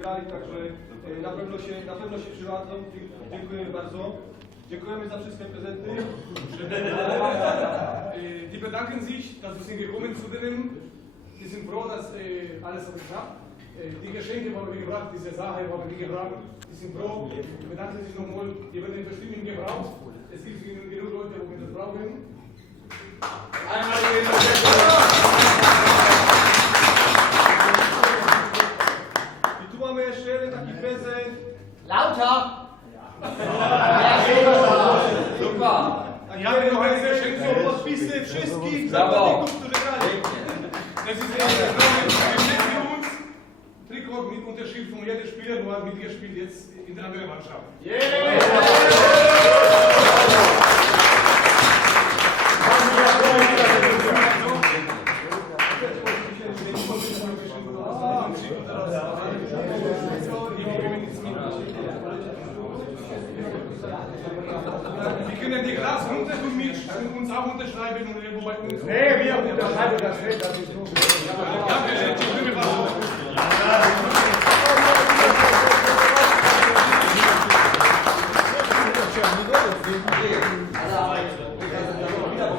wygrali, także na pewno się przydadzą. Dziękujemy bardzo. Dziękujemy za wszystkie prezenty. Die bedanken sich, dass wir sind gekommen zu denen. Die sind froh, dass alles so geklappt. Die Geschenke haben wir gebracht, diese Sache haben wir gebracht. Die sind froh, die bedanken sich nochmal. Die werden bestimmt im Gebrauch. Es gibt genug Leute, die das brauchen. I tu mamy jeszcze jeden taki prezent. Lauter! Super! Ja bym są podpisy wszystkich zawodników, którzy grali. Das ist ein Geschenk für uns. Trikot mit Unterschrift von jedem Spieler, der hat mitgespielt jetzt in der anderen Mannschaft. Wir können die Glas runter und uns auch unterschreiben und irgendwo bei uns. Nee, wir unterschreiben das nicht, das ist so.